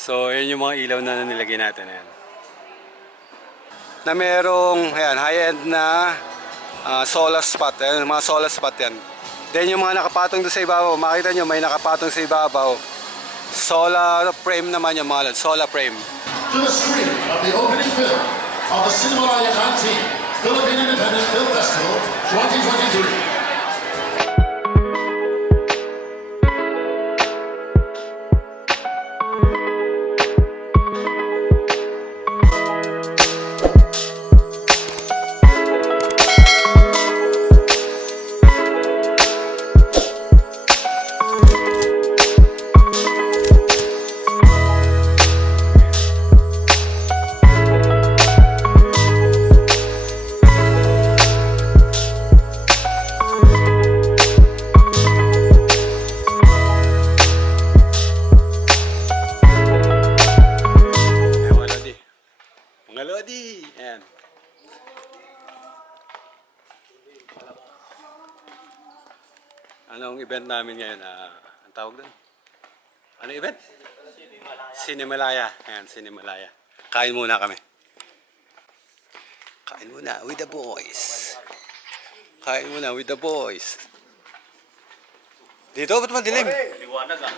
So, yun yung mga ilaw na nilagay natin. Ayan. Na merong ayan, high-end na solar spot. Ayan, mga solar spot yan. Then yung mga nakapatong doon sa ibabaw, makita nyo may nakapatong sa ibabaw. Solar frame naman yung mga solar frame. To the screen of the opening film of the Cinemalaya 19 Philippine Independent Film Festival 2023. Mga Lodi! Ayan. Anong event namin ngayon? Ang tawag doon? Ano event? Cinemalaya. Ayan, Cinemalaya. Kain muna kami. Kain muna with the boys. Kain muna with the boys. Dito, ba't madilim? Liwanag ah.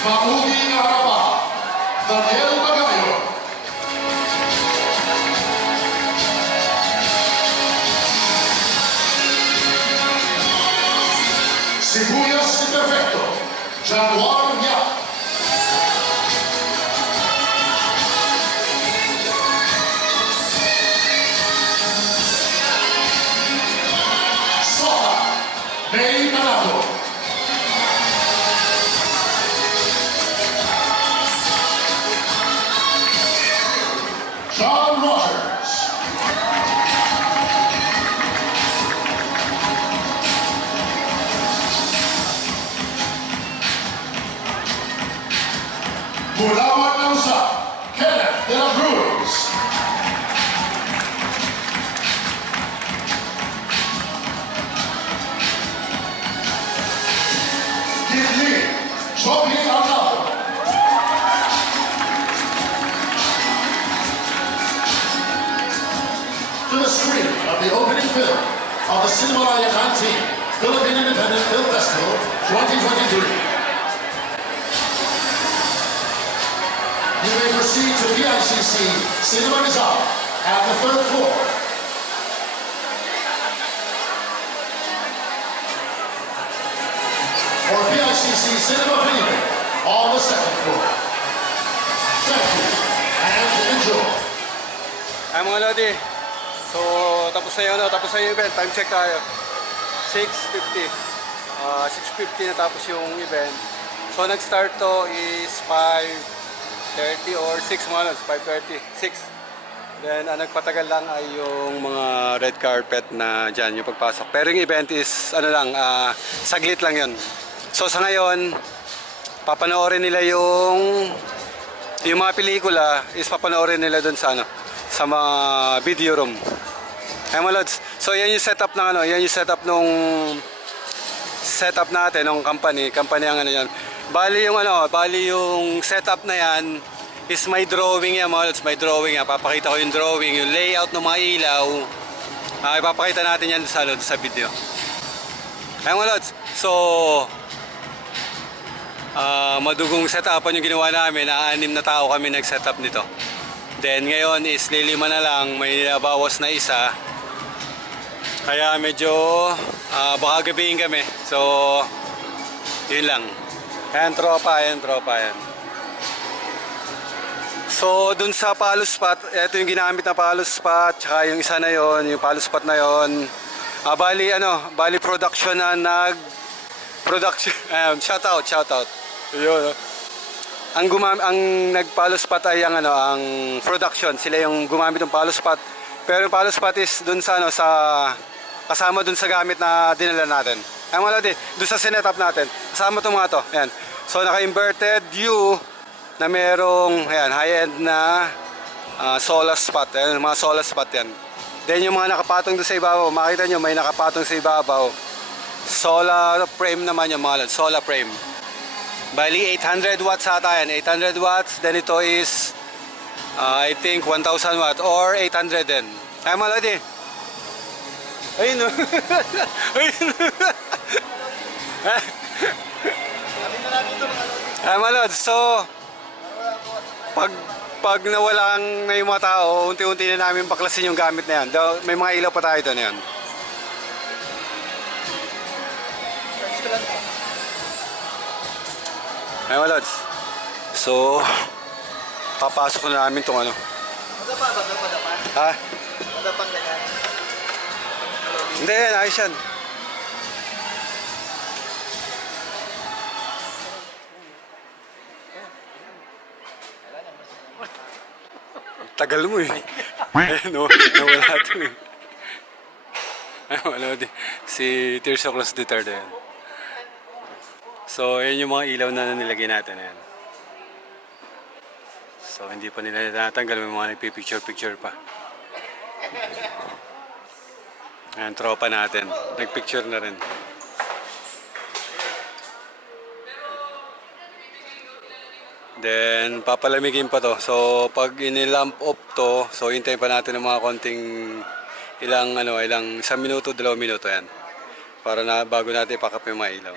Mauging harapan, Daniel Magayo. Sibuyas ni Perfecto, Januar Yap. Sota, May Manado. John Rogers. Mulawan ng USA, Kenneth De La Cruz. Kid Lee, Johnny Arnaldo. To the screen of the opening film of the Cinemalaya 19 Philippine Independent Film Festival 2023. You may proceed to VICC Cinema Rizal. at the third floor. For PICC Cinema Pinipan on the second floor. Thank you and enjoy. Ay mga Lodi, so tapos na yun, tapos na yung event, time check tayo. 6:50. 6:50 na tapos yung event. So nag-start to is 5:30 or 6 mga Lods, 5:30, 6. Then ang nagpatagal lang ay yung mga red carpet na dyan, yung pagpasok. Pero yung event is ano lang, saglit lang yun. So sa ngayon, papanoorin nila yung mga pelikula is papanoorin nila doon sa ano, sa mga video room. Ay mga Lods, so yan yung setup ng ano, yan yung setup nung setup natin ng company ang ano yan. Bali yung setup na yan is may drawing yan mga Lods, may drawing yan. Papakita ko yung drawing, yung layout ng mga ilaw. Ipapakita natin yan sa Lods sa video. Ay mga Lods, so madugong setupan yung ginawa namin. 6 na tao kami nag-setup nito. Then ngayon is lilima na lang, may bawas na isa. Kaya medyo baka gabihin kami. So yun lang. Ayan tropa yan. So dun sa palo spot, ito yung ginamit na palo spot, tsaka yung isa na yon, yung palo spot na yon. Bali production na production. Shout out. Yun. Ang nagpalo spot ay ang production. Sila yung gumamit ng palo spot. Pero yung palo spot is dun sa kasama dun sa gamit na dinala natin. Ay mga Lodi, dun sa sinetup natin. Kasama itong mga to. Ayan. So naka-inverted view na merong high-end na solar spot. Ayan, mga solar spot yan. Then yung mga nakapatong dun sa ibabaw, makita nyo may nakapatong sa ibabaw. Solar frame naman yung mga Lodi. Solar frame. Bali 800 watts ata yan. 800 watts. Then ito is I think 1,000 watts or 800 din. Ay mga Lodi. Ayun o. Ayun o. Ay mga Lodi. So pag nawalan na yung mga tao, unti-unti na namin baklasin yung gamit na yan. May mga ilaw pa tayo doon yan. Ay mga Lods. So papasok na namin itong ano. Madapa? Ha? Madapang ganyan. Hindi, ayos yan. Tagal mo eh. No, nawala ito eh. Ay, wala din. Si Tears of Cross Duterte yan. So, yan yung mga ilaw na nilagay natin. Ayan. So, hindi pa nila natanggal. May mga nagpipicture-picture pa. Ayan, tropa natin. Nagpicture na rin. Then, papalamigin pa to. So, pag inilamp off to, so hintayin pa natin ng mga konting ilang 1 minuto, 2 minuto yan. Para na bago natin ipakap yung mga ilaw.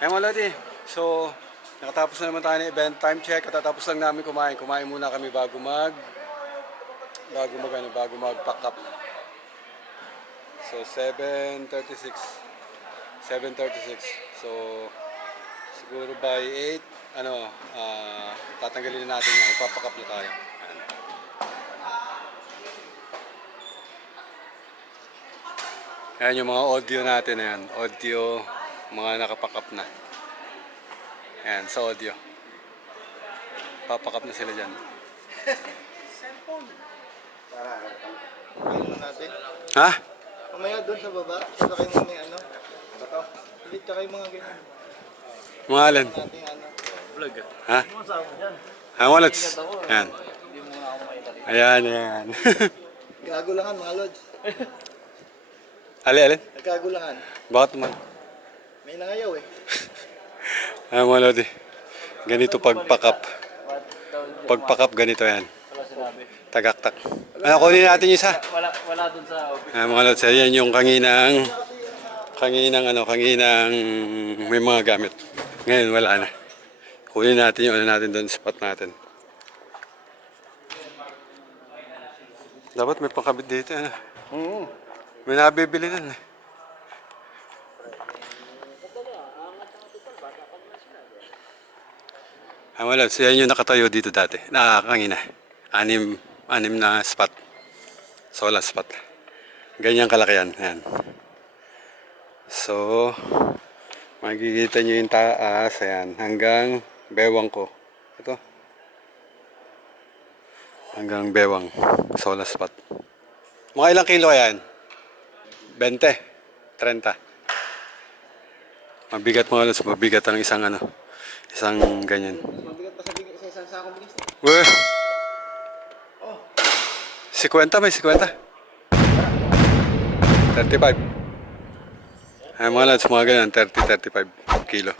Ay mga Lodi, so nakatapos na naman tayo ng event, time check, katatapos lang namin kumain. Kumain muna kami bago mag-pack up. So 7:36. So siguro by 8, tatanggalin na natin yan, ipapack up na tayo. Ayan yung mga audio natin, ayan. Audio, mga nakapack up na. Ayan, sa audio. Papack up na sila dyan. Cellphone. Ano natin? Ha? Mamaya doon sa baba, saka kayo muna yung bato. Ulit ka kayo mga ganyan. Mga alin? Natin vlog. Ha? Ano sa mo dyan? Ayan, wallets. Ayan. Hindi mo na ako makita. Ayan. Nagkagulangan mga lods. Alin? Nagkagulangan. Bakit naman? May nangayaw eh. Ayan mga Lodi. Ganito pag-pack up. Pag-pack up, ganito yan. Wala sinabi. Tagaktak. Ano, kunin natin yung isa. Wala dun sa office. Ayan mga Lods, ayan yung kanginang may mga gamit. Ngayon wala na. Kunin natin yung natin doon, spot natin. Dapat may pangkabit dito. Ano? May nabibili nun eh. Wala, so yan yung nakatayo dito dati. Kanina. Anim na spot. Solar spot. Ganyan kalaki yan. Ayan. So, makikita nyo yung taas. Ayan. Hanggang bewang ko. Ito. Hanggang bewang. Solar spot. Mga ilang kilo yan? 20. 30. Mabigat mga lods. Mabigat ang isang ano. Isang ganyan. Mabigat pa sa isang sakong bilis. Weh. 50 may 50. 35. Ay mga lads, mga ganyan, 30-35 kilo.